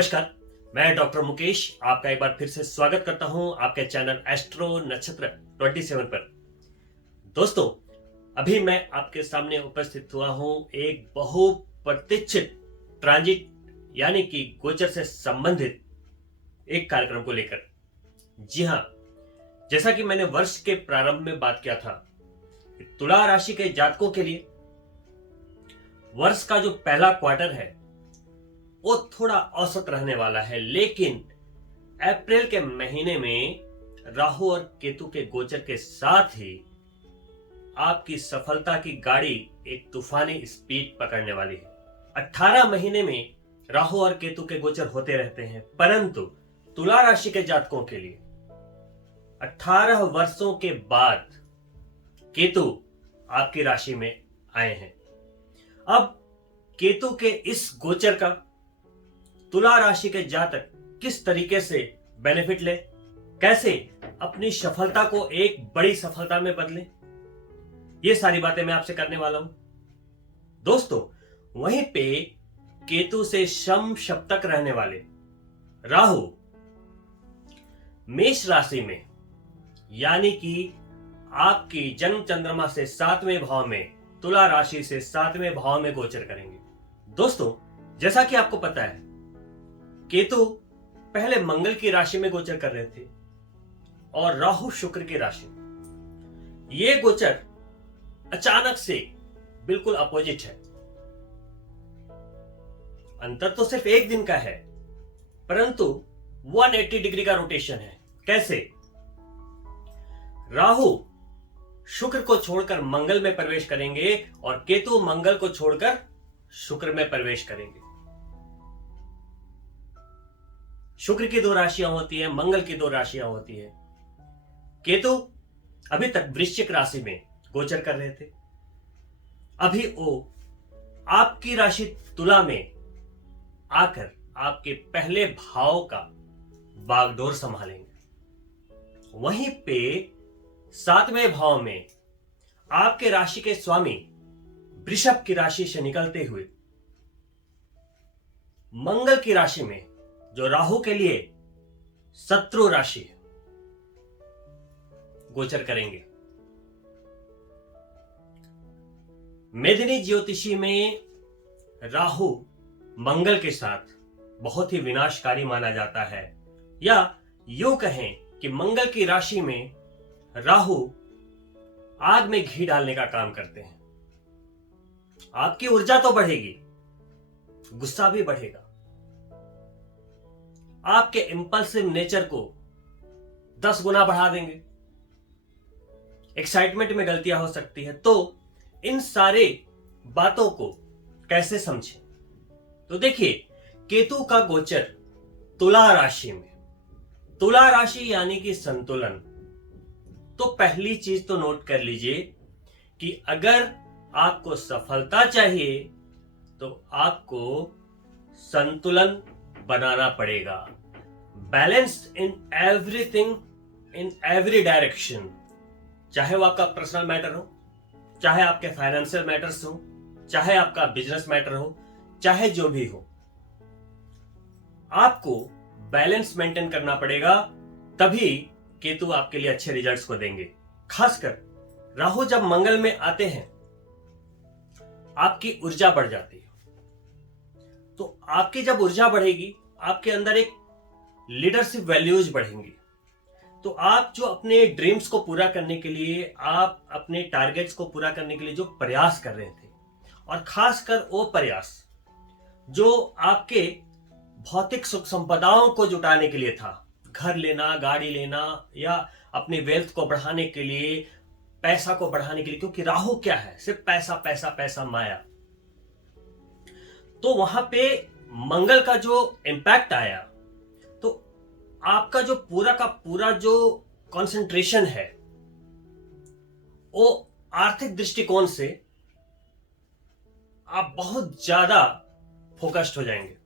नमस्कार। मैं डॉक्टर मुकेश आपका एक बार फिर से स्वागत करता हूं आपके चैनल एस्ट्रो नक्षत्र 27 पर। दोस्तों, अभी मैं आपके सामने उपस्थित हुआ हूं एक बहुप्रतीक्षित ट्रांजिट यानी कि गोचर से संबंधित एक कार्यक्रम को लेकर। जी हां, जैसा कि मैंने वर्ष के प्रारंभ में बात किया था, तुला राशि के जातकों के लिए वर्ष का जो पहला क्वार्टर है वो थोड़ा औसत रहने वाला है, लेकिन अप्रैल के महीने में राहु और केतु के गोचर के साथ ही आपकी सफलता की गाड़ी एक तूफानी स्पीड पकड़ने वाली है। 18 महीने में राहु और केतु के गोचर होते रहते हैं, परंतु तुला राशि के जातकों के लिए 18 वर्षों के बाद केतु आपकी राशि में आए हैं। अब केतु के इस गोचर का तुला राशि के जातक किस तरीके से बेनिफिट ले, कैसे अपनी सफलता को एक बड़ी सफलता में बदले, ये सारी बातें मैं आपसे करने वाला हूं। दोस्तों, वहीं पे केतु से शम सप्तक रहने वाले राहु मेष राशि में यानी कि आपकी जन्म चंद्रमा से 7वें भाव में तुला राशि से 7वें भाव में गोचर करेंगे। दोस्तों, जैसा कि आपको पता है, केतु पहले मंगल की राशि में गोचर कर रहे थे और राहु शुक्र की राशि में। यह गोचर अचानक से बिल्कुल अपोजिट है। अंतर तो सिर्फ एक दिन का है, परंतु 180 डिग्री का रोटेशन है। कैसे? राहु शुक्र को छोड़कर मंगल में प्रवेश करेंगे और केतु मंगल को छोड़कर शुक्र में प्रवेश करेंगे। शुक्र की 2 राशियां होती है, मंगल की 2 राशियां होती है। केतु अभी तक वृश्चिक राशि में गोचर कर रहे थे, अभी वो आपकी राशि तुला में आकर आपके पहले भाव का बागडोर संभालेंगे। वहीं पे 7वें भाव में आपके राशि के स्वामी वृषभ की राशि से निकलते हुए मंगल की राशि में, जो राहु के लिए शत्रु राशि है, गोचर करेंगे। मेदिनी ज्योतिषी में राहु मंगल के साथ बहुत ही विनाशकारी माना जाता है, या यूं कहें कि मंगल की राशि में राहु आग में घी डालने का काम करते हैं। आपकी ऊर्जा तो बढ़ेगी, गुस्सा भी बढ़ेगा, आपके इंपल्सिव नेचर को 10 गुना बढ़ा देंगे, एक्साइटमेंट में गलतियां हो सकती है। तो इन सारे बातों को कैसे समझें? तो देखिए, केतु का गोचर तुला राशि में, तुला राशि यानी कि संतुलन। तो पहली चीज तो नोट कर लीजिए कि अगर आपको सफलता चाहिए तो आपको संतुलन बनाना पड़ेगा। Balance in everything, in every direction. चाहे वो आपका पर्सनल मैटर हो, चाहे आपके फाइनेंशियल मैटर्स हो, चाहे आपका बिजनेस मैटर हो, चाहे जो भी हो, आपको बैलेंस मेंटेन करना पड़ेगा, तभी केतु आपके लिए अच्छे रिजल्ट्स को देंगे। खासकर राहु जब मंगल में आते हैं, आपकी ऊर्जा बढ़ जाती है। तो आपकी जब ऊर्जा बढ़ेगी, आपके अंदर एक लीडरशिप वैल्यूज बढ़ेंगी। तो आप जो अपने ड्रीम्स को पूरा करने के लिए, आप अपने टारगेट्स को पूरा करने के लिए जो प्रयास कर रहे थे, और खासकर वो प्रयास जो आपके भौतिक सुख संपदाओं को जुटाने के लिए था, घर लेना, गाड़ी लेना, या अपनी वेल्थ को बढ़ाने के लिए, पैसा को बढ़ाने के लिए, क्योंकि राहु क्या है? सिर्फ पैसा पैसा पैसा, माया। तो वहां पे मंगल का जो इंपैक्ट आया, तो आपका जो पूरा का पूरा जो कंसंट्रेशन है, वो आर्थिक दृष्टिकोण से आप बहुत ज्यादा फोकस्ड हो जाएंगे।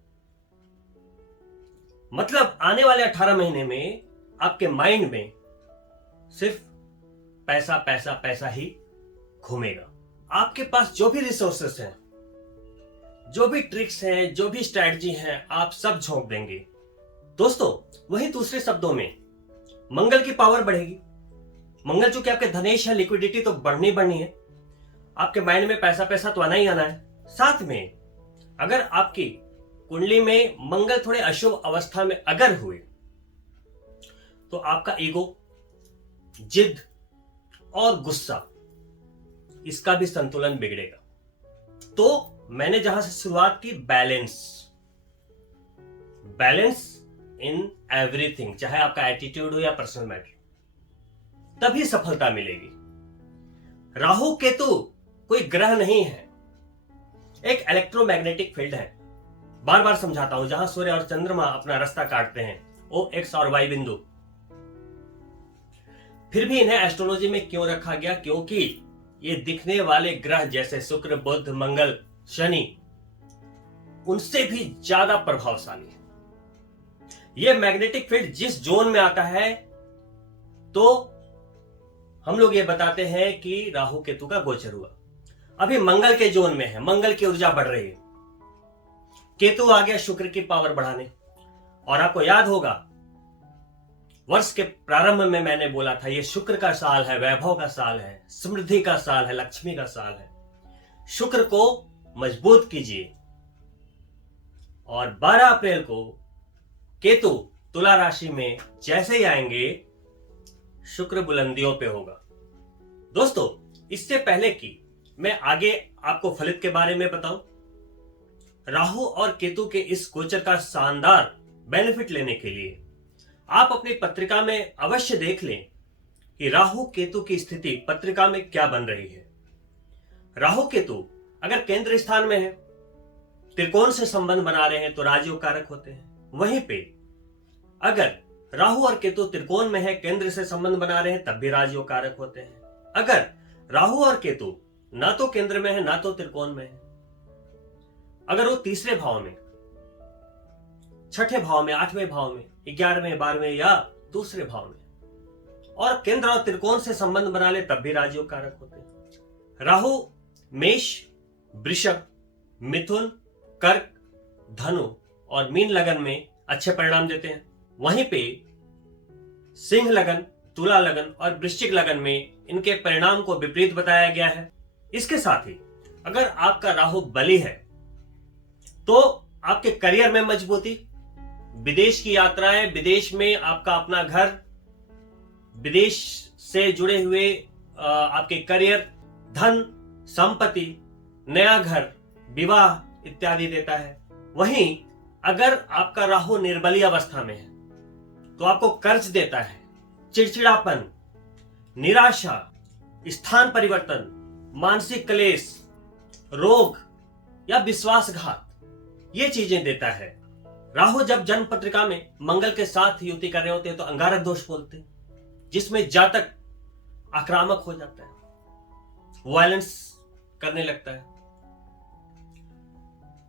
मतलब आने वाले 18 महीने में आपके माइंड में सिर्फ पैसा पैसा पैसा ही घूमेगा। आपके पास जो भी रिसोर्सेस हैं, जो भी ट्रिक्स हैं, जो भी स्ट्रैटेजी हैं, आप सब झोंक देंगे। दोस्तों, वही दूसरे शब्दों में मंगल की पावर बढ़ेगी। मंगल चूंकि आपके धनेश है, लिक्विडिटी तो बढ़नी है, आपके माइंड में पैसा पैसा तो आना ही आना है। साथ में अगर आपकी कुंडली में मंगल थोड़े अशुभ अवस्था में अगर हुए तो आपका ईगो, जिद और गुस्सा, इसका भी संतुलन बिगड़ेगा। तो मैंने जहां से शुरुआत की, बैलेंस इन एवरीथिंग, चाहे आपका एटीट्यूड हो या पर्सनल मैटर, तभी सफलता मिलेगी। राहु केतु कोई ग्रह नहीं है, एक इलेक्ट्रोमैग्नेटिक फील्ड है। बार बार समझाता हूं, जहां सूर्य और चंद्रमा अपना रास्ता काटते हैं, ओ एक्स और वाई बिंदु। फिर भी इन्हें एस्ट्रोलॉजी में क्यों रखा गया? क्योंकि ये दिखने वाले ग्रह जैसे शुक्र, बुध, मंगल, शनि, उनसे भी ज्यादा प्रभावशाली है। ये मैग्नेटिक फील्ड जिस जोन में आता है, तो हम लोग ये बताते हैं कि राहु केतु का गोचर हुआ। अभी मंगल के जोन में है, मंगल की ऊर्जा बढ़ रही है, केतु आ गया शुक्र की पावर बढ़ाने। और आपको याद होगा, वर्ष के प्रारंभ में मैंने बोला था, ये शुक्र का साल है, वैभव का साल है, समृद्धि का साल है, लक्ष्मी का साल है। शुक्र को मजबूत कीजिए। और 12 अप्रैल को केतु तुला राशि में जैसे ही आएंगे, शुक्र बुलंदियों पे होगा। दोस्तों, इससे पहले कि मैं आगे आपको फलित के बारे में बताऊं, राहु और केतु के इस गोचर का शानदार बेनिफिट लेने के लिए आप अपनी पत्रिका में अवश्य देख लें कि राहु केतु की स्थिति पत्रिका में क्या बन रही है। राहु केतु अगर केंद्र स्थान में है, त्रिकोण से संबंध बना रहे हैं, तो राजयोग कारक होते हैं। वहीं पे अगर राहु और केतु त्रिकोण में है, केंद्र से संबंध बना रहे हैं, तब भी राजयोग कारक होते हैं। अगर राहु और केतु ना तो केंद्र में है, ना तो त्रिकोण में है, अगर वो तीसरे भाव में, छठे भाव में, 8वें भाव में, 11वें, 12वें या दूसरे भाव में, और केंद्र और त्रिकोण से संबंध बना ले, तब भी राजयोग कारक होते हैं। राहु मेष, वृषभ, मिथुन, कर्क, धनु और मीन लगन में अच्छे परिणाम देते हैं। वहीं पे सिंह लगन, तुला लगन और वृश्चिक लगन में इनके परिणाम को विपरीत बताया गया है। इसके साथ ही अगर आपका राहु बली है, तो आपके करियर में मजबूती, विदेश की यात्राएं, विदेश में आपका अपना घर, विदेश से जुड़े हुए आपके करियर, धन, संपत्ति, नया घर, विवाह इत्यादि देता है। वहीं अगर आपका राहु निर्बली अवस्था में है, तो आपको कर्ज देता है, चिड़चिड़ापन, निराशा, स्थान परिवर्तन, मानसिक क्लेश, रोग या विश्वासघात, ये चीजें देता है। राहु जब जन्म पत्रिका में मंगल के साथ युति कर रहे होते हैं, तो अंगारक दोष बोलते हैं, जिसमें जातक आक्रामक हो जाता है, वायलेंस करने लगता है,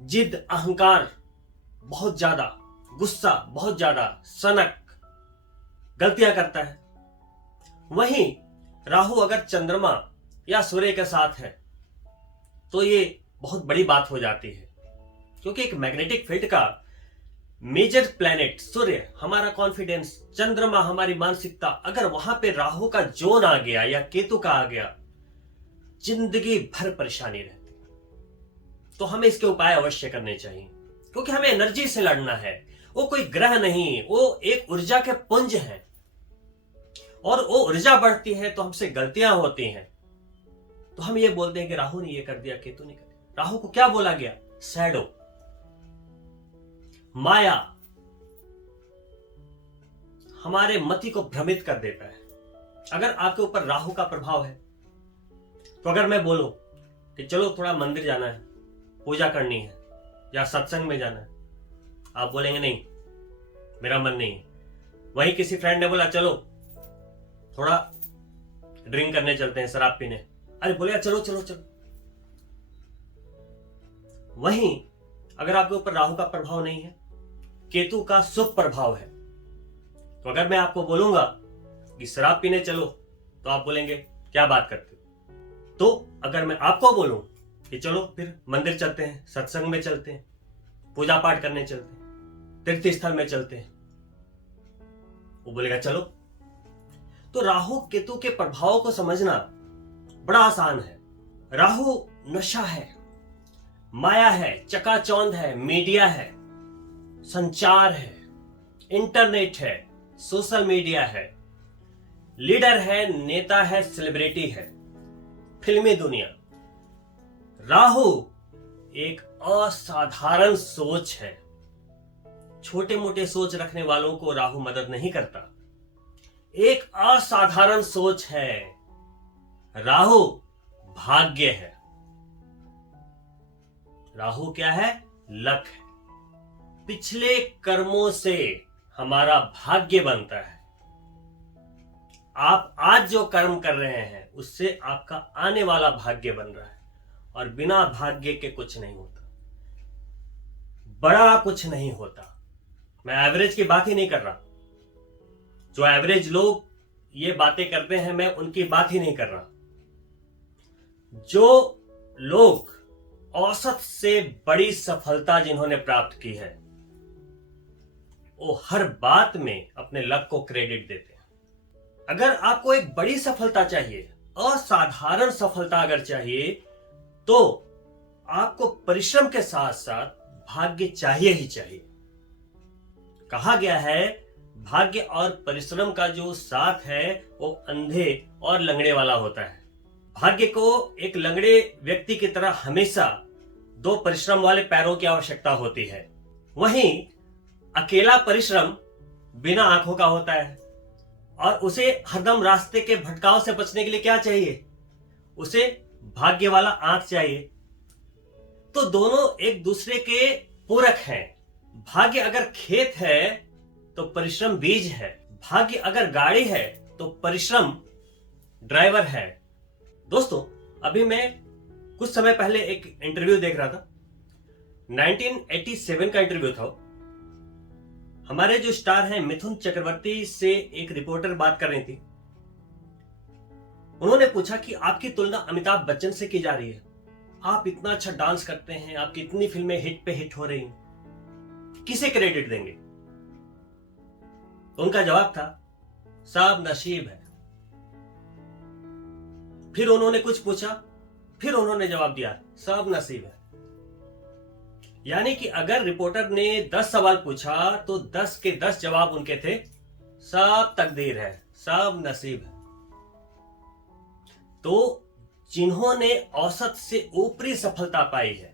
जिद, अहंकार बहुत ज्यादा, गुस्सा बहुत ज्यादा, सनक, गलतियां करता है। वहीं राहु अगर चंद्रमा या सूर्य के साथ है, तो ये बहुत बड़ी बात हो जाती है, क्योंकि एक मैग्नेटिक फील्ड का मेजर प्लैनेट सूर्य, हमारा कॉन्फिडेंस, चंद्रमा हमारी मानसिकता, अगर वहां पे राहु का जोन आ गया या केतु का आ गया, जिंदगी भर परेशानी रहती। तो हमें इसके उपाय अवश्य करने चाहिए, क्योंकि हमें एनर्जी से लड़ना है। वो कोई ग्रह नहीं, वो एक ऊर्जा के पुंज है, और वो ऊर्जा बढ़ती है तो हमसे गलतियां होती हैं। तो हम ये बोलते हैं कि राहु ने ये कर दिया, केतु ने कर दिया। राहु को क्या बोला गया? शैडो, माया, हमारे मति को भ्रमित कर देता है। अगर आपके ऊपर राहु का प्रभाव है, तो अगर मैं बोलूं कि चलो थोड़ा मंदिर जाना है, पूजा करनी है या सत्संग में जाना है, आप बोलेंगे नहीं, मेरा मन नहीं है। वहीं किसी फ्रेंड ने बोला चलो थोड़ा ड्रिंक करने चलते हैं, शराब पीने, अरे बोले चलो चलो चलो। वहीं अगर आपके ऊपर राहु का प्रभाव नहीं है, केतु का शुभ प्रभाव है, तो अगर मैं आपको बोलूंगा कि शराब पीने चलो, तो आप बोलेंगे क्या बात करते हो। तो अगर मैं आपको बोलूं कि चलो फिर मंदिर चलते हैं, सत्संग में चलते हैं, पूजा पाठ करने चलते हैं, तीर्थ स्थल में चलते हैं। वो बोलेगा चलो। तो राहु केतु के प्रभाव को समझना बड़ा आसान है। राहु नशा है, माया है, चकाचौंध है, मीडिया है, संचार है, इंटरनेट है, सोशल मीडिया है, लीडर है, नेता है, सेलिब्रिटी है, फिल्मी दुनिया। राहु एक असाधारण सोच है। छोटे मोटे सोच रखने वालों को राहु मदद नहीं करता। एक असाधारण सोच है। राहु भाग्य है। राहु क्या है? लक है। पिछले कर्मों से हमारा भाग्य बनता है। आप आज जो कर्म कर रहे हैं उससे आपका आने वाला भाग्य बन रहा है, और बिना भाग्य के कुछ नहीं होता, बड़ा कुछ नहीं होता। मैं एवरेज की बात ही नहीं कर रहा। जो एवरेज लोग ये बातें करते हैं मैं उनकी बात ही नहीं कर रहा। जो लोग औसत से बड़ी सफलता जिन्होंने प्राप्त की है वो हर बात में अपने लक को क्रेडिट देते हैं। अगर आपको एक बड़ी सफलता चाहिए, असाधारण सफलता अगर चाहिए, तो आपको परिश्रम के साथ साथ भाग्य चाहिए ही चाहिए। कहा गया है भाग्य और परिश्रम का जो साथ है वो अंधे और लंगड़े वाला होता है। भाग्य को एक लंगड़े व्यक्ति की तरह हमेशा दो परिश्रम वाले पैरों की आवश्यकता होती है। वहीं अकेला परिश्रम बिना आंखों का होता है, और उसे हरदम रास्ते के भटकाव से बचने के लिए क्या चाहिए? उसे भाग्य वाला आंख चाहिए। तो दोनों एक दूसरे के पूरक हैं। भाग्य अगर खेत है तो परिश्रम बीज है। भाग्य अगर गाड़ी है तो परिश्रम ड्राइवर है। दोस्तों, अभी मैं कुछ समय पहले एक इंटरव्यू देख रहा था। 1987 का इंटरव्यू था। हमारे जो स्टार हैं मिथुन चक्रवर्ती से एक रिपोर्टर बात कर रही थी। उन्होंने पूछा कि आपकी तुलना अमिताभ बच्चन से की जा रही है, आप इतना अच्छा डांस करते हैं, आपकी इतनी फिल्में हिट पे हिट हो रही हैं, किसे क्रेडिट देंगे? तो उनका जवाब था सब नसीब है। फिर उन्होंने कुछ पूछा, फिर उन्होंने जवाब दिया सब नसीब है। यानी कि अगर रिपोर्टर ने 10 सवाल पूछा तो 10 के 10 जवाब उनके थे सब तकदीर है, सब नसीब है। तो जिन्होंने औसत से ऊपरी सफलता पाई है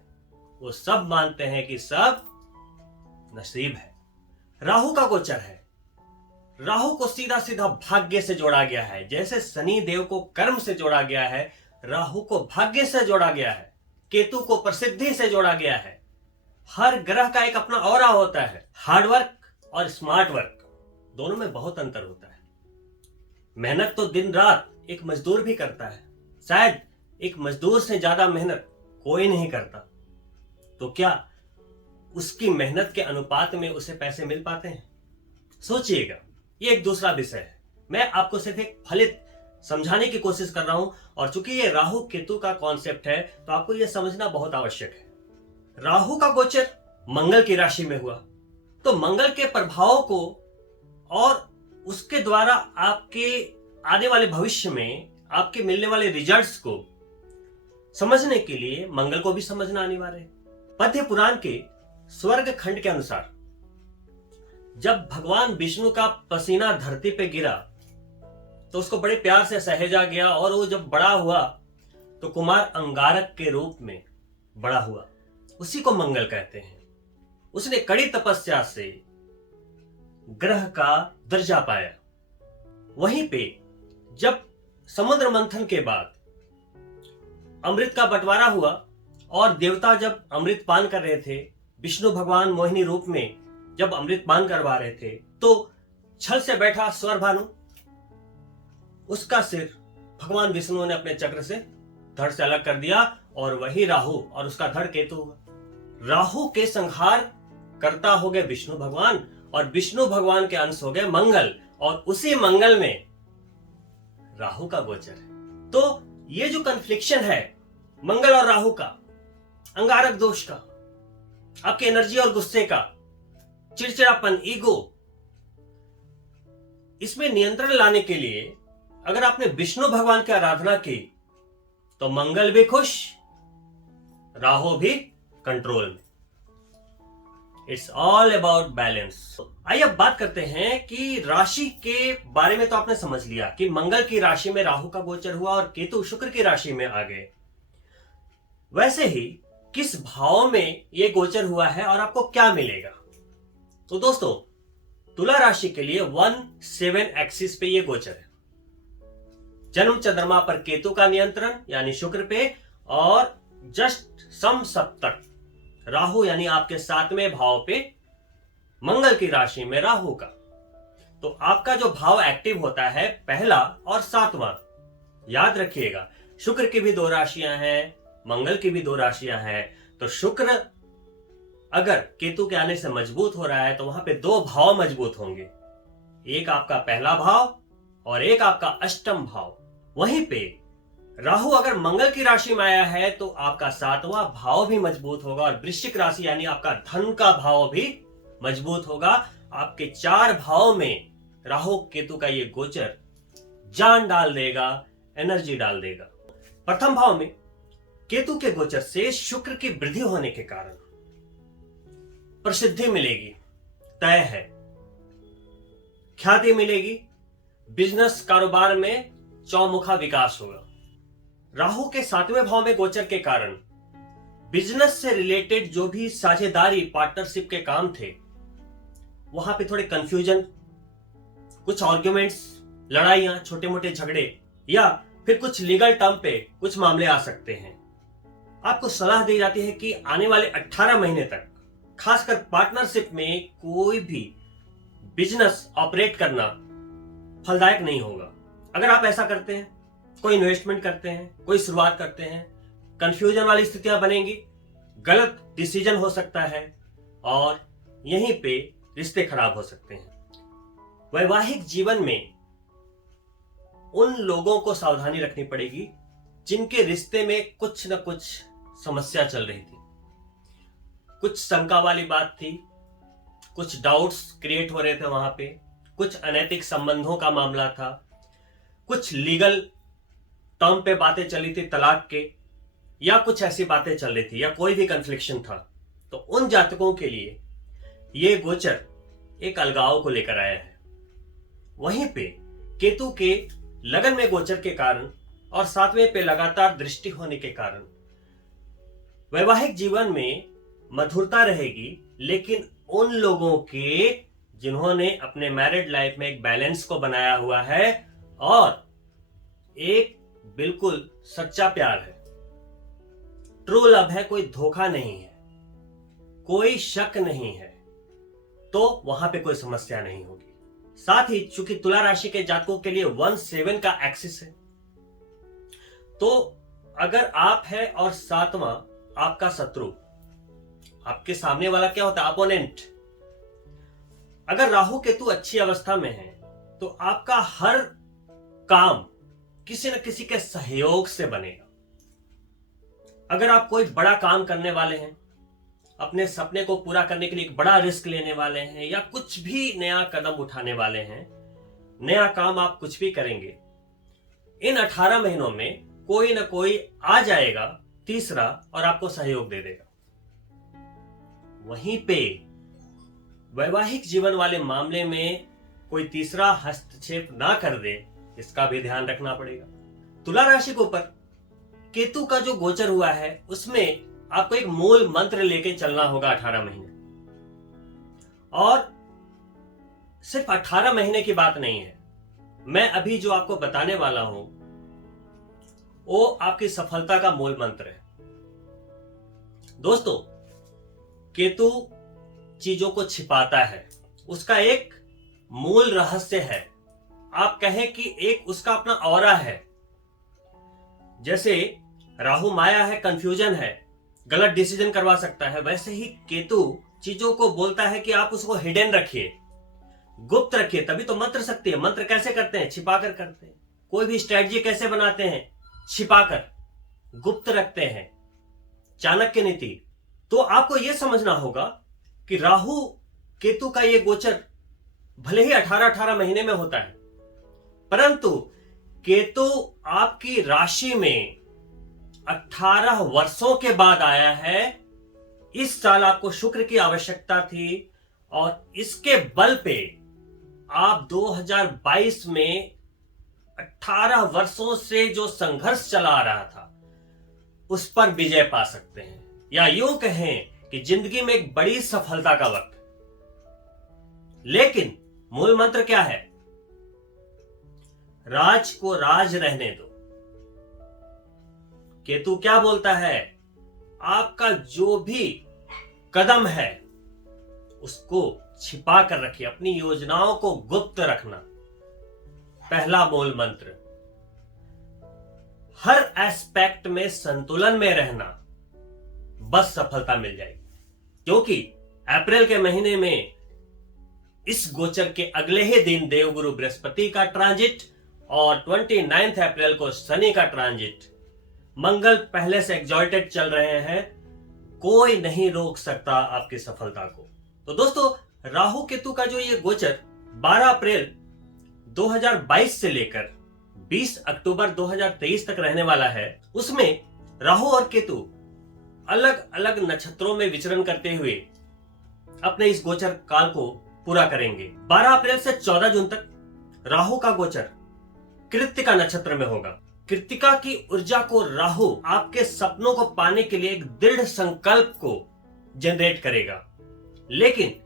वो सब मानते हैं कि सब नसीब है। राहु का गोचर है। राहु को सीधा सीधा भाग्य से जोड़ा गया है। जैसे शनि देव को कर्म से जोड़ा गया है, राहु को भाग्य से जोड़ा गया है, केतु को प्रसिद्धि से जोड़ा गया है। हर ग्रह का एक अपना ऑरा होता है। हार्डवर्क और स्मार्ट वर्क दोनों में बहुत अंतर होता है। मेहनत तो दिन रात एक मजदूर भी करता है, शायद एक मजदूर से ज्यादा मेहनत कोई नहीं करता। तो क्या उसकी मेहनत के अनुपात में उसे पैसे मिल पाते हैं? सोचिएगा, ये एक दूसरा विषय है। मैं आपको सिर्फ एक फलित समझाने की कोशिश कर रहा हूं, और चूंकि ये राहु केतु का कॉन्सेप्ट है तो आपको यह समझना बहुत आवश्यक है। राहु का गोचर मंगल की राशि में हुआ, तो मंगल के प्रभाव को और उसके द्वारा आपके आने वाले भविष्य में आपके मिलने वाले रिजल्ट्स को समझने के लिए मंगल को भी समझना अनिवार्य है। पद्य पुराण के स्वर्ग खंड के अनुसार जब भगवान विष्णु का पसीना धरती पे गिरा तो उसको बड़े प्यार से सहेजा गया, और वो जब बड़ा हुआ तो कुमार अंगारक के रूप में बड़ा हुआ। उसी को मंगल कहते हैं। उसने कड़ी तपस्या से ग्रह का दर्जा पाया। वहीं पे जब समुद्र मंथन के बाद अमृत का बंटवारा हुआ और देवता जब अमृत पान कर रहे थे, विष्णु भगवान मोहिनी रूप में जब अमृत पान करवा रहे थे, तो छल से बैठा स्वर भानु, उसका सिर भगवान विष्णु ने अपने चक्र से धड़ से अलग कर दिया, और वही राहु और उसका धड़ केतु हुआ। राहु के संहार करता हो गए विष्णु भगवान, और विष्णु भगवान के अंश हो गए मंगल, और उसी मंगल में राहु का गोचर है। तो ये जो कन्फ्लिक्शन है मंगल और राहु का, अंगारक दोष का, आपके एनर्जी और गुस्से का, चिड़चिड़ापन, ईगो, इसमें नियंत्रण लाने के लिए अगर आपने विष्णु भगवान की आराधना की तो मंगल भी खुश, राहु भी कंट्रोल में। It's all about balance. आइए अब बात करते हैं कि राशि के बारे में तो आपने समझ लिया कि मंगल की राशि में राहु का गोचर हुआ और केतु शुक्र की राशि में आ गए। वैसे ही किस भाव में यह गोचर हुआ है और आपको क्या मिलेगा। तो दोस्तों, तुला राशि के लिए 1-7 एक्सिस पे यह गोचर है। जन्म चंद्रमा पर केतु का नियंत्रण यानी शुक्र पे, और जस्ट सम सप्तक राहु यानी आपके 7वें भाव पे मंगल की राशि में राहु का। तो आपका जो भाव एक्टिव होता है पहला और 7वां, याद रखिएगा शुक्र की भी 2 राशियां हैं, मंगल की भी 2 राशियां हैं। तो शुक्र अगर केतु के आने से मजबूत हो रहा है तो वहां पे 2 भाव मजबूत होंगे, एक आपका पहला भाव और एक आपका अष्टम भाव। वहीं पे राहु अगर मंगल की राशि में आया है तो आपका 7वां भाव भी मजबूत होगा और वृश्चिक राशि यानी आपका धन का भाव भी मजबूत होगा। आपके 4 भाव में राहु केतु का ये गोचर जान डाल देगा, एनर्जी डाल देगा। प्रथम भाव में केतु के गोचर से शुक्र की वृद्धि होने के कारण प्रसिद्धि मिलेगी, तय है, ख्याति मिलेगी, बिजनेस कारोबार में चौमुखा विकास होगा। राहु के 7वें भाव में गोचर के कारण बिजनेस से रिलेटेड जो भी साझेदारी, पार्टनरशिप के काम थे वहां पे थोड़े कंफ्यूजन, कुछ आर्ग्यूमेंट्स, लड़ाइयां, छोटे मोटे झगड़े या फिर कुछ लीगल टर्म पे कुछ मामले आ सकते हैं। आपको सलाह दी जाती है कि आने वाले 18 महीने तक खासकर पार्टनरशिप में कोई भी बिजनेस ऑपरेट करना फलदायक नहीं होगा। अगर आप ऐसा करते हैं, कोई इन्वेस्टमेंट करते हैं, कोई शुरुआत करते हैं, कंफ्यूजन वाली स्थितियां बनेंगी, गलत डिसीजन हो सकता है और यहीं पे रिश्ते खराब हो सकते हैं। वैवाहिक जीवन में उन लोगों को सावधानी रखनी पड़ेगी जिनके रिश्ते में कुछ न कुछ समस्या चल रही थी, कुछ शंका वाली बात थी, कुछ डाउट्स क्रिएट हो रहे थे वहां पे, कुछ अनैतिक संबंधों का मामला था, कुछ लीगल टर्म पे बातें चली थी तलाक के, या कुछ ऐसी बातें चल रही थी, या कोई भी कन्फ्लिक्शन था। तो उन जातकों के लिए ये गोचर एक अलगाव को लेकर आया है। वहीं पे केतु के लगन में गोचर के कारण और 7वें पे लगातार दृष्टि होने के कारण वैवाहिक जीवन में मधुरता रहेगी, लेकिन उन लोगों के जिन्होंने अपने मैरिड लाइफ में एक बैलेंस को बनाया हुआ है और एक बिल्कुल सच्चा प्यार है, ट्रू लव है, कोई धोखा नहीं है, कोई शक नहीं है, तो वहां पे कोई समस्या नहीं होगी। साथ ही चूंकि तुला राशि के जातकों के लिए 1-7 का एक्सिस है, तो अगर आप है और 7वां आपका शत्रु, आपके सामने वाला क्या होता है, अपोनेंट। अगर राहु केतु अच्छी अवस्था में है तो आपका हर काम किसी न किसी के सहयोग से बनेगा। अगर आप कोई बड़ा काम करने वाले हैं, अपने सपने को पूरा करने के लिए एक बड़ा रिस्क लेने वाले हैं, या कुछ भी नया कदम उठाने वाले हैं, नया काम आप कुछ भी करेंगे, इन 18 महीनों में कोई ना कोई आ जाएगा तीसरा और आपको सहयोग दे देगा। वहीं पे वैवाहिक जीवन वाले मामले में कोई तीसरा हस्तक्षेप ना कर दे, इसका भी ध्यान रखना पड़ेगा। तुला राशि के ऊपर केतु का जो गोचर हुआ है उसमें आपको एक मूल मंत्र लेके चलना होगा 18 महीने। और सिर्फ 18 महीने की बात नहीं है, मैं अभी जो आपको बताने वाला हूं वो आपकी सफलता का मूल मंत्र है। दोस्तों, केतु चीजों को छिपाता है, उसका एक मूल रहस्य है, आप कहें कि एक उसका अपना ऑरा है। जैसे राहु माया है, कंफ्यूजन है, गलत डिसीजन करवा सकता है, वैसे ही केतु चीजों को बोलता है कि आप उसको हिडन रखिए, गुप्त रखिए, तभी तो मंत्र शक्ति है। मंत्र कैसे करते हैं? छिपाकर करते हैं। कोई भी स्ट्रेटजी कैसे बनाते हैं? छिपाकर, गुप्त रखते हैं, चाणक्य नीति, तो आपको यह समझना होगा कि राहु केतु का यह गोचर भले ही 18-18 महीने में होता है, परंतु केतु आपकी राशि में 18 वर्षों के बाद आया है। इस साल आपको शुक्र की आवश्यकता थी और इसके बल पे आप 2022 में 18 वर्षों से जो संघर्ष चला आ रहा था उस पर विजय पा सकते हैं, या यूं कहें कि जिंदगी में एक बड़ी सफलता का वक्त। लेकिन मूल मंत्र क्या है? राज को राज रहने दो। केतु क्या बोलता है? आपका जो भी कदम है उसको छिपा कर रखिए, अपनी योजनाओं को गुप्त रखना। पहला मूल मंत्र, हर एस्पेक्ट में संतुलन में रहना, बस सफलता मिल जाएगी। क्योंकि अप्रैल के महीने में इस गोचर के अगले ही दिन देवगुरु बृहस्पति का ट्रांजिट और 29 अप्रैल को शनि का ट्रांजिट, मंगल पहले से एग्जॉल्टेड चल रहे हैं। कोई नहीं रोक सकता आपकी सफलता को। तो दोस्तों, राहु केतु का जो ये गोचर 12 अप्रैल 2022 से लेकर 20 अक्टूबर 2023 तक रहने वाला है, उसमें राहु और केतु अलग अलग नक्षत्रों में विचरण करते हुए अपने इस गोचर काल को पूरा करेंगे। 12 अप्रैल से 14 जून तक राहु का गोचर कृत्तिका नक्षत्र में होगा। कृत्तिका की ऊर्जा को राहु आपके सपनों को पाने के लिए एक दृढ़ संकल्प को जनरेट करेगा, लेकिन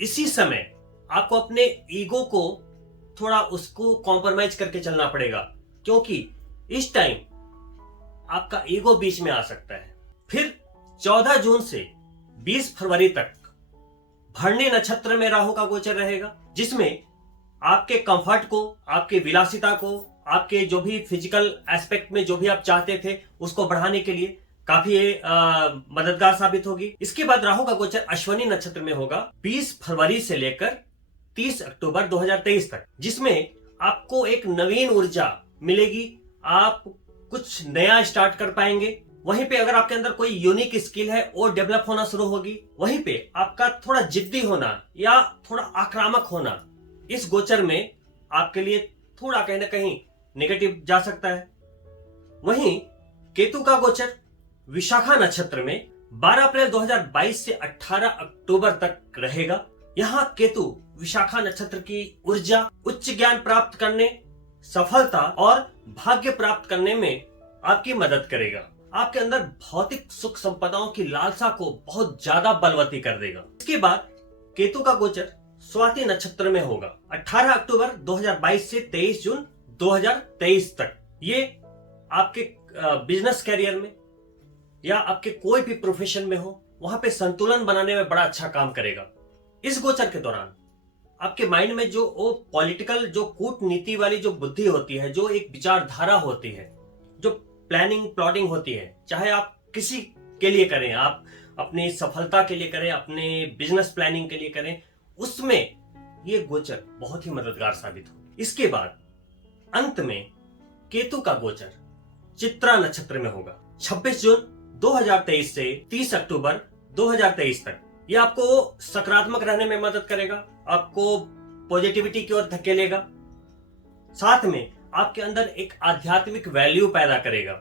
इसी समय आपको अपने ईगो को थोड़ा उसको कॉम्प्रोमाइज करके चलना पड़ेगा, क्योंकि इस टाइम आपका ईगो बीच में आ सकता है। फिर 14 जून से 20 फरवरी तक भरणी नक्षत्र में राहु का गोचर रहेगा, जिसमें आपके कंफर्ट को, आपके विलासिता को, आपके जो भी फिजिकल एस्पेक्ट में जो भी आप चाहते थे उसको बढ़ाने के लिए काफी मददगार साबित होगी। इसके बाद राहु का गोचर अश्विनी नक्षत्र में होगा 20 फरवरी से लेकर 30 अक्टूबर 2023 तक, जिसमें आपको एक नवीन ऊर्जा मिलेगी। आप कुछ नया स्टार्ट कर पाएंगे। वहीं पे अगर आपके अंदर कोई यूनिक स्किल है वो डेवलप होना शुरू होगी। वहीं पे आपका थोड़ा जिद्दी होना या थोड़ा आक्रामक होना इस गोचर में आपके लिए थोड़ा कहीं ना कहीं नेगेटिव जा सकता है। वहीं केतु का गोचर विशाखा नक्षत्र में 12 अप्रैल 2022 से 18 अक्टूबर तक रहेगा। यहां केतु विशाखा नक्षत्र की ऊर्जा उच्च ज्ञान प्राप्त करने, सफलता और भाग्य प्राप्त करने में आपकी मदद करेगा। आपके अंदर भौतिक सुख संपदाओं की लालसा को बहुत ज्यादा बलवती कर देगा। इसके बाद केतु का गोचर स्वाति नक्षत्र में होगा 18 अक्टूबर 2022 से 23 जून 2023 तक। ये आपके बिजनेस कैरियर में या आपके कोई भी प्रोफेशन में हो, वहां पे संतुलन बनाने में बड़ा अच्छा काम करेगा। इस गोचर के दौरान आपके माइंड में जो वो पॉलिटिकल, जो कूटनीति वाली जो बुद्धि होती है, जो एक विचारधारा होती है, जो प्लानिंग प्लॉटिंग होती है, चाहे आप किसी के लिए करें, आप अपनी सफलता के लिए करें, अपने बिजनेस प्लानिंग के लिए करें, उसमें ये गोचर बहुत ही मददगार साबित हो। इसके बाद अंत में केतु का गोचर चित्रा नक्षत्र में होगा 26 जून 2023 से 30 अक्टूबर 2023 तक। ये आपको सकारात्मक रहने में मदद करेगा, आपको पॉजिटिविटी की ओर धकेलेगा, साथ में आपके अंदर एक आध्यात्मिक वैल्यू पैदा करेगा।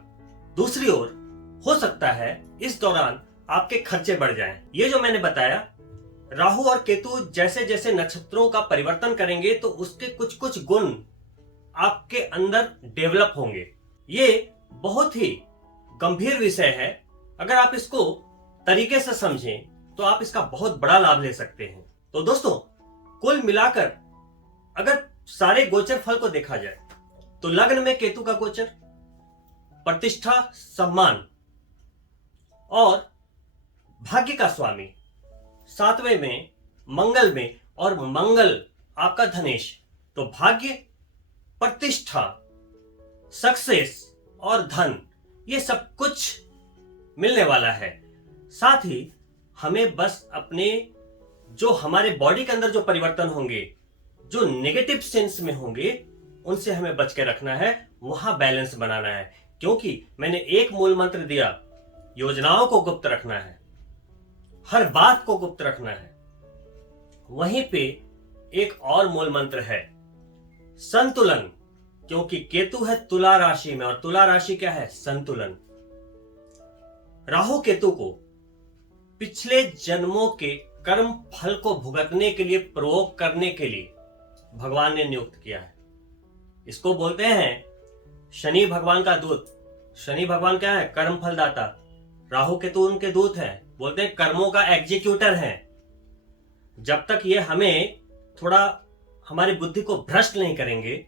दूसरी ओर हो सकता है इस दौरान आपके खर्चे बढ़ जाएं। ये जो मैंने बताया, राहु और केतु जैसे जैसे नक्षत्रों का परिवर्तन करेंगे तो उसके कुछ कुछ गुण आपके अंदर डेवलप होंगे। ये बहुत ही गंभीर विषय है। अगर आप इसको तरीके से समझें तो आप इसका बहुत बड़ा लाभ ले सकते हैं। तो दोस्तों, कुल मिलाकर अगर सारे गोचर फल को देखा जाए तो लग्न में केतु का गोचर प्रतिष्ठा, सम्मान और भाग्य का स्वामी, 7वें में मंगल में, और मंगल आपका धनेश, तो भाग्य, प्रतिष्ठा, सक्सेस और धन, ये सब कुछ मिलने वाला है। साथ ही हमें बस अपने जो हमारे बॉडी के अंदर जो परिवर्तन होंगे, जो नेगेटिव सेंस में होंगे, उनसे हमें बच के रखना है, वहां बैलेंस बनाना है। क्योंकि मैंने एक मूल मंत्र दिया योजनाओं को गुप्त रखना है, हर बात को गुप्त रखना है। वहीं पे एक और मूल मंत्र है, संतुलन, क्योंकि केतु है तुला राशि में और तुला राशि क्या है? संतुलन। राहु केतु को पिछले जन्मों के कर्म फल को भुगतने के लिए, प्रयोग करने के लिए भगवान ने नियुक्त किया है। इसको बोलते हैं शनि भगवान का दूत। शनि भगवान क्या है? कर्म फलदाता। राहु केतु उनके दूत हैं, बोलते हैं कर्मों का एग्जीक्यूटर है। जब तक ये हमें थोड़ा हमारी बुद्धि को भ्रष्ट नहीं करेंगे,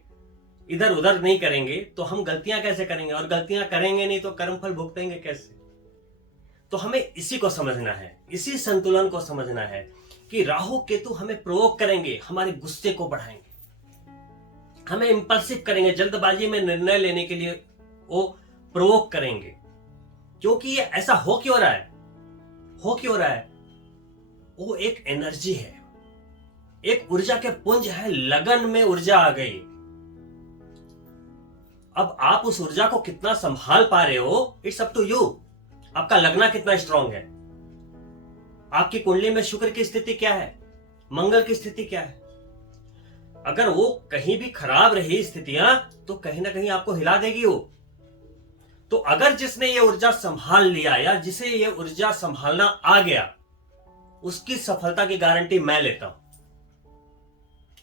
इधर उधर नहीं करेंगे, तो हम गलतियां कैसे करेंगे? और गलतियां करेंगे नहीं तो कर्मफल भुगतेंगे कैसे? तो हमें इसी को समझना है, इसी संतुलन को समझना है कि राहु केतु हमें प्रवोक करेंगे, हमारे गुस्से को बढ़ाएंगे, हमें इंपल्सिव करेंगे, जल्दबाजी में निर्णय लेने के लिए वो प्रवोक करेंगे। क्योंकि ये ऐसा हो क्यों रहा है? वो एक एनर्जी है, एक ऊर्जा के पुंज है, लगन में ऊर्जा आ गई। अब आप उस ऊर्जा को कितना संभाल पा रहे हो, इट्स अप टू यू। आपका लगना कितना स्ट्रांग है, आपकी कुंडली में शुक्र की स्थिति क्या है, मंगल की स्थिति क्या है। अगर वो कहीं भी खराब रही स्थितियां, तो कहीं ना कहीं आपको हिला देगी वो। तो अगर जिसने ये ऊर्जा संभाल लिया या जिसे ये ऊर्जा संभालना आ गया, उसकी सफलता की गारंटी मैं लेता हूं।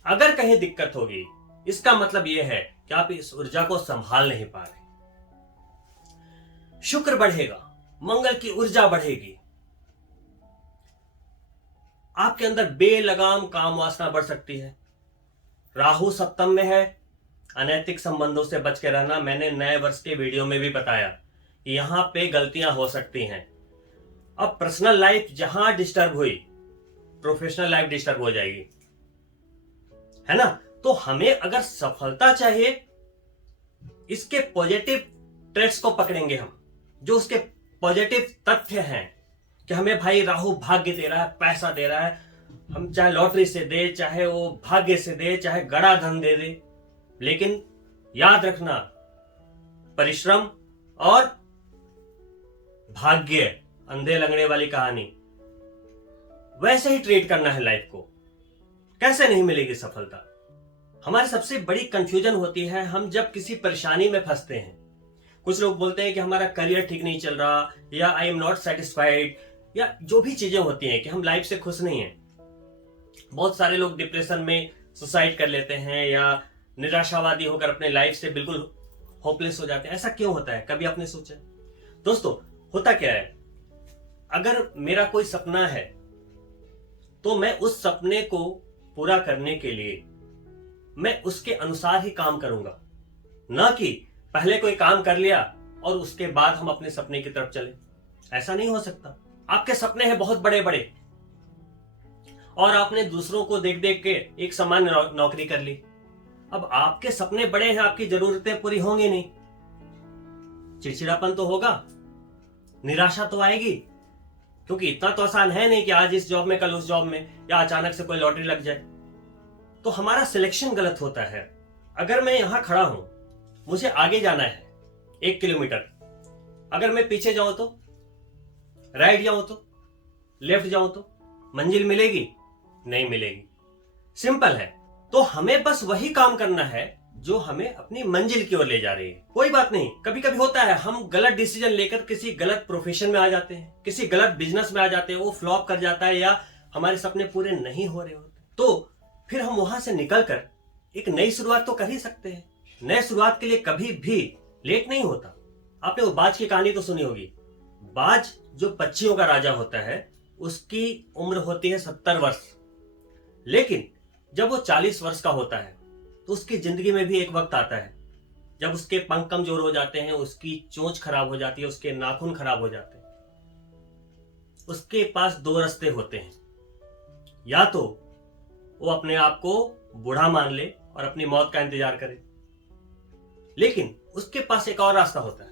अगर कहीं दिक्कत होगी, इसका मतलब यह है कि आप इस ऊर्जा को संभाल नहीं पा रहे। शुक्र बढ़ेगा, मंगल की ऊर्जा बढ़ेगी, आपके अंदर बेलगाम काम वासना बढ़ सकती है। राहु सप्तम में है, अनैतिक संबंधों से बच के रहना। मैंने नए वर्ष के वीडियो में भी बताया कि यहां पे गलतियां हो सकती हैं। अब पर्सनल लाइफ जहां डिस्टर्ब हुई, प्रोफेशनल लाइफ डिस्टर्ब हो जाएगी, है ना। तो हमें अगर सफलता चाहिए, इसके पॉजिटिव ट्रेड्स को पकड़ेंगे हम, जो उसके पॉजिटिव तथ्य हैं कि हमें भाई राहु भाग्य दे रहा है, पैसा दे रहा है, हम चाहे लॉटरी से दे, चाहे वो भाग्य से दे, चाहे गड़ा धन दे दे, लेकिन याद रखना, परिश्रम और भाग्य, अंधे लंगड़े वाली कहानी, वैसे ही ट्रीट करना है लाइफ को। कैसे नहीं मिलेगी सफलता? हमारी सबसे बड़ी कंफ्यूजन होती है हम जब किसी परेशानी में फंसते हैं। कुछ लोग बोलते हैं कि हमारा करियर ठीक नहीं चल रहा, या आई एम नॉट सेटिस्फाइड, या जो भी चीजें होती हैं कि हम लाइफ से खुश नहीं हैं। बहुत सारे लोग डिप्रेशन में सुसाइड कर लेते हैं या निराशावादी होकर अपने लाइफ से बिल्कुल होपलेस हो जाते हैं। ऐसा क्यों होता है? कभी आपने सोचा? दोस्तों, होता क्या है, अगर मेरा कोई सपना है तो मैं उस सपने को पूरा करने के लिए मैं उसके अनुसार ही काम करूंगा, ना कि पहले कोई काम कर लिया और उसके बाद हम अपने सपने की तरफ चले। ऐसा नहीं हो सकता। आपके सपने हैं बहुत बड़े बड़े और आपने दूसरों को देख देख के एक समान नौकरी कर ली। अब आपके सपने बड़े हैं, आपकी जरूरतें पूरी होंगी नहीं, चिड़चिड़ापन तो होगा, निराशा तो आएगी, क्योंकि इतना तो आसान है नहीं कि आज इस जॉब में कल उस जॉब में, या अचानक से कोई लॉटरी लग जाए। तो हमारा सिलेक्शन गलत होता है। अगर मैं यहां खड़ा हूं, मुझे आगे जाना है 1 किलोमीटर, अगर मैं पीछे जाऊं तो, राइट जाऊं तो, लेफ्ट जाऊं तो मंजिल मिलेगी? नहीं मिलेगी। सिंपल है। तो हमें बस वही काम करना है जो हमें अपनी मंजिल की ओर ले जा रही है। कोई बात नहीं, कभी कभी होता है हम गलत डिसीजन लेकर किसी गलत प्रोफेशन में आ जाते हैं, किसी गलत बिजनेस में आ जाते हैं, वो फ्लॉप कर जाता है या हमारे सपने पूरे नहीं हो रहे होते, तो फिर हम वहां से निकलकर एक नई शुरुआत तो कर ही सकते हैं। नई शुरुआत के लिए कभी भी लेट नहीं होता। आपने वो बाज की कहानी तो सुनी होगी। बाज जो पक्षियों का राजा होता है, उसकी उम्र होती है 70 वर्ष, लेकिन जब वो 40 वर्ष का होता है तो उसकी जिंदगी में भी एक वक्त आता है जब उसके पंख कमजोर हो जाते हैं, उसकी चोंच खराब हो जाती है, उसके नाखून खराब हो जाते हैं। उसके पास 2 रास्ते होते हैं, या तो वो अपने आप को बूढ़ा मान ले और अपनी मौत का इंतजार करे, लेकिन उसके पास एक और रास्ता होता है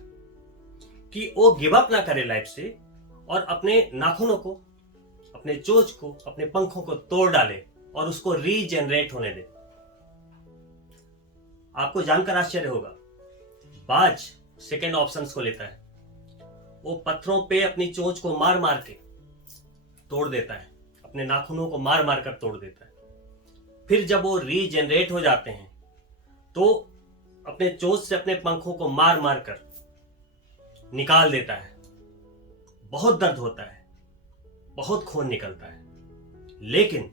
कि वो गिव अप ना करे लाइफ से और अपने नाखूनों को, अपने चोंच को, अपने पंखों को तोड़ डाले और उसको रीजेनरेट होने दे। आपको जानकर आश्चर्य होगा, बाज सेकेंड ऑप्शन को लेता है। वो पत्थरों पे अपनी चोंच को मार मार के तोड़ देता है, अपने नाखूनों को मार मार कर तोड़ देता है। फिर जब वो रीजनरेट हो जाते हैं तो अपने चोंच से अपने पंखों को मार मार कर निकाल देता है। बहुत दर्द होता है, बहुत खून निकलता है, लेकिन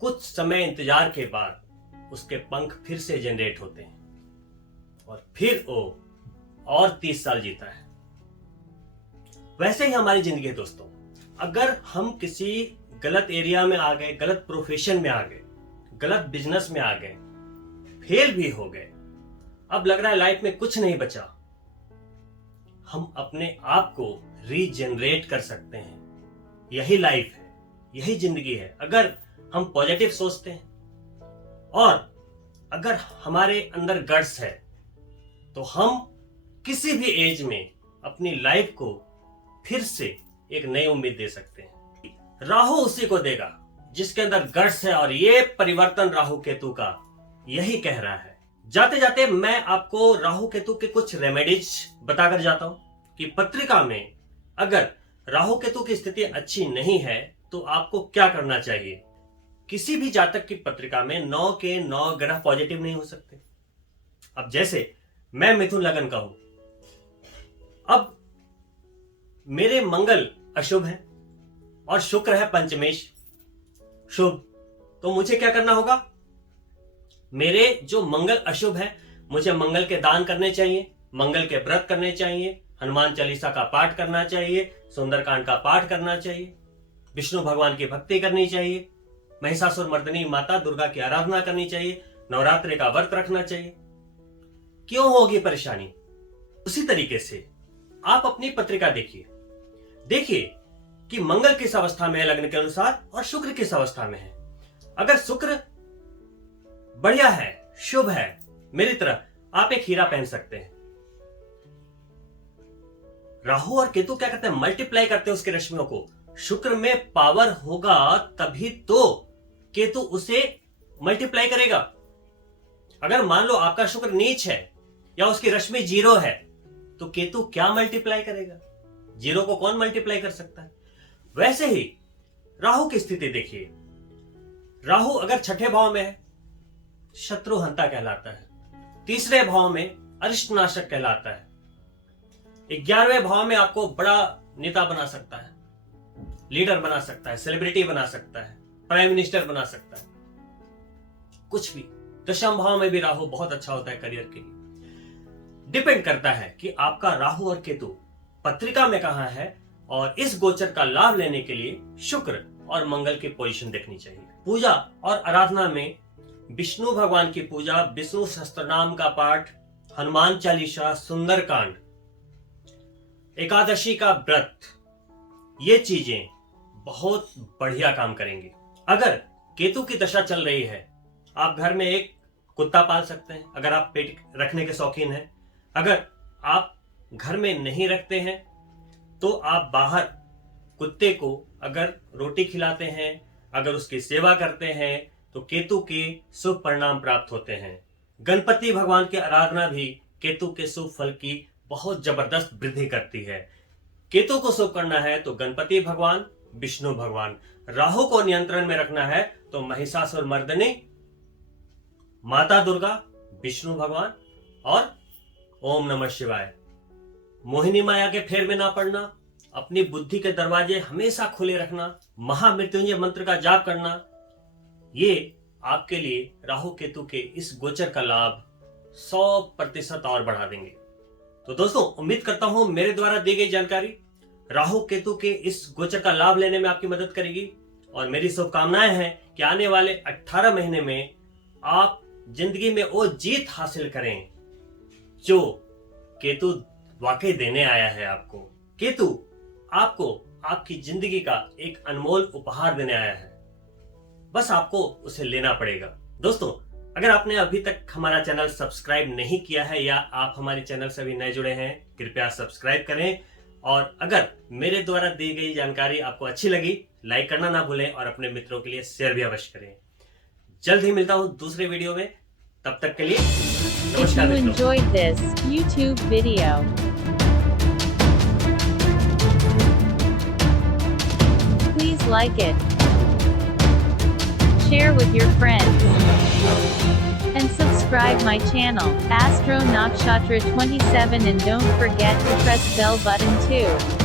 कुछ समय इंतजार के बाद उसके पंख फिर से जनरेट होते हैं और फिर वो और 30 साल जीता है। वैसे ही हमारी जिंदगी है दोस्तों। अगर हम किसी गलत एरिया में आ गए, गलत प्रोफेशन में आ गए, गलत बिजनेस में आ गए, फेल भी हो गए, अब लग रहा है लाइफ में कुछ नहीं बचा, हम अपने आप को रीजनरेट कर सकते हैं। यही लाइफ है, यही जिंदगी है। अगर हम पॉजिटिव सोचते हैं और अगर हमारे अंदर गट्स है तो हम किसी भी एज में अपनी लाइफ को फिर से एक नई उम्मीद दे सकते हैं। राहु उसी को देगा जिसके अंदर गट्स है, और ये परिवर्तन राहु केतु का यही कह रहा है। जाते जाते मैं आपको राहु केतु के कुछ रेमेडीज बताकर जाता हूं कि पत्रिका में अगर राहु केतु की स्थिति अच्छी नहीं है तो आपको क्या करना चाहिए। किसी भी जातक की पत्रिका में 9 के 9 ग्रह पॉजिटिव नहीं हो सकते। अब जैसे मैं मिथुन लगन का हूं, अब मेरे मंगल अशुभ है और शुक्र है पंचमेश शुभ, तो मुझे क्या करना होगा। मेरे जो मंगल अशुभ है, मुझे मंगल के दान करने चाहिए, मंगल के व्रत करने चाहिए, हनुमान चालीसा का पाठ करना चाहिए, सुंदरकांड का पाठ करना चाहिए, विष्णु भगवान की भक्ति करनी चाहिए, महिषासुर मर्दिनी माता दुर्गा की आराधना करनी चाहिए, नवरात्रि का व्रत रखना चाहिए। क्यों होगी परेशानी। उसी तरीके से आप अपनी पत्रिका देखिए, देखिए कि मंगल किस अवस्था में है लग्न के अनुसार और शुक्र किस अवस्था में है। अगर शुक्र बढ़िया है, शुभ है, मेरी तरह आप एक हीरा पहन सकते हैं। राहु और केतु क्या करते हैं, मल्टीप्लाई करते हैं उसकी रश्मियों को। शुक्र में पावर होगा तभी तो केतु उसे मल्टीप्लाई करेगा। अगर मान लो आपका शुक्र नीच है या उसकी रश्मि 0 है तो केतु क्या मल्टीप्लाई करेगा। 0 को कौन मल्टीप्लाई कर सकता है। वैसे ही राहु की स्थिति देखिए। राहु अगर छठे भाव में है, शत्रुहंता कहलाता है। तीसरे भाव में अरिष्टनाशक कहलाता है। 11वें भाव में आपको बड़ा नेता बना सकता है, लीडर बना सकता है, सेलिब्रिटी बना सकता है, प्राइम मिनिस्टर बना सकता है, कुछ भी। दशम भाव में भी राहु बहुत अच्छा होता है करियर के लिए। डिपेंड करता है कि आपका राहु और केतु पत्रिका में कहां है, और इस गोचर का लाभ लेने के लिए शुक्र और मंगल की पोजीशन देखनी चाहिए। पूजा और आराधना में विष्णु भगवान की पूजा, विष्णु सहस्त्रनाम का पाठ, हनुमान चालीसा, सुंदरकांड, एकादशी का व्रत, ये चीजें बहुत बढ़िया काम करेंगे। अगर केतु की दशा चल रही है, आप घर में एक कुत्ता पाल सकते हैं अगर आप पेट रखने के शौकीन हैं। अगर आप घर में नहीं रखते हैं तो आप बाहर कुत्ते को अगर रोटी खिलाते हैं, अगर उसकी सेवा करते हैं तो केतु के शुभ परिणाम प्राप्त होते हैं। गणपति भगवान की आराधना भी केतु के शुभ फल की बहुत जबरदस्त वृद्धि करती है। केतु को शुभ करना है तो गणपति भगवान, विष्णु भगवान। राहु को नियंत्रण में रखना है तो महिषासुर मर्दिनी माता दुर्गा, विष्णु भगवान और ओम नमः शिवाय। मोहिनी माया के फेर में ना पड़ना, अपनी बुद्धि के दरवाजे हमेशा खुले रखना, महामृत्युंजय मंत्र का जाप करना, ये आपके लिए राहु केतु के इस गोचर का लाभ 100% और बढ़ा देंगे। तो दोस्तों, उम्मीद करता हूं मेरे द्वारा दी गई जानकारी राहु केतु के इस गोचर का लाभ लेने में आपकी मदद करेगी, और मेरी शुभकामनाएं हैं कि आने वाले 18 महीने में आप जिंदगी में वो जीत हासिल करें जो केतु वाकई देने आया है आपको। केतु आपको आपकी जिंदगी का एक अनमोल उपहार देने आया है, बस आपको उसे लेना पड़ेगा। दोस्तों, अगर आपने अभी तक हमारा चैनल सब्सक्राइब नहीं किया है या आप हमारे चैनल से अभी नए जुड़े हैं, कृपया सब्सक्राइब करें, और अगर मेरे द्वारा दी गई जानकारी आपको अच्छी लगी, लाइक करना ना भूलें और अपने मित्रों के लिए शेयर भी अवश्य करें। जल्द ही मिलता हूं दूसरे वीडियो में, तब तक के लिए नमस्कार। If you enjoyed this YouTube video, like it. Share with your friends. And subscribe my channel, Astro Nakshatra 27, and don't forget to press bell button too.